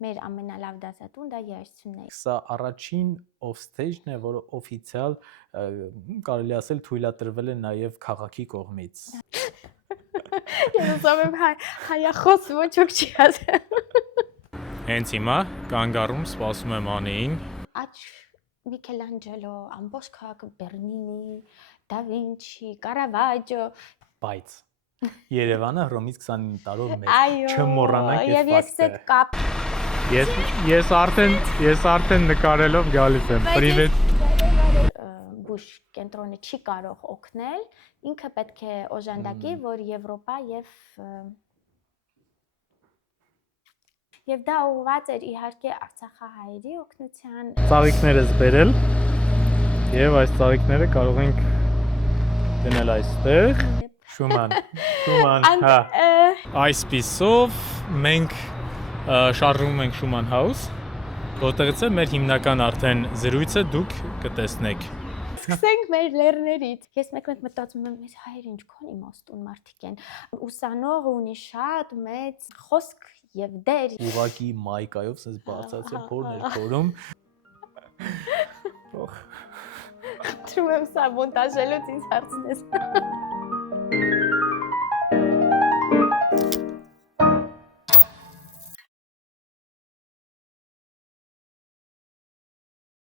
մեր ամենալավ դասատուն դա երաժշտությունն է։ Սա առաջին off-stage-ն է, որը օֆիցիալ կարելի ասել թույլատրվել է նաև քաղաքի կողմից։ Ես ուզում եմ հայախոս ոչ ոք չի ասել։ Հենց հիմա կանգ առում սպասում եմ Անեին։ Աչ Միքելանջելո, ամբողջ քաղաքը Բեռլինի, Դա Վինչի, Կարավաջո, Բայց Երևանը Հռոմից 29 տարով մեծ, այո, չմոռանանք եւ ես այդ կապ Ես արդեն նկարելով գալիս եմ։ Պրիվետ։ Բուշ կենտրոնը չի կարող օգնել, ինքը պետք է օժանդակի, որ Եվրոպա եւ դա ուղղված էր իհարկե արցախահայերի օգնության։ Ծաղիկներս բերել եւ այս ծաղիկները կարող ենք դնել այստեղ։ Շուման, հա։ Այսպիսով մենք շարժվում ենք Շուման House, որտեղից է մեր հիմնական արդեն զրույցը դուք կտեսնեք։ Սկսենք մեր լեռներից։ Ես մեկ-մեկ մտածում եմ, այս հայերը ինչքան իմաստուն մարդիկ են։ Ուսանող ունի շատ մեծ խոսք եւ դեր։ Ուղակի մայկայով sense բարձրացել փորներ փորում։ Թվում եմ սա մոնտաժելուց ինձ հարցնես։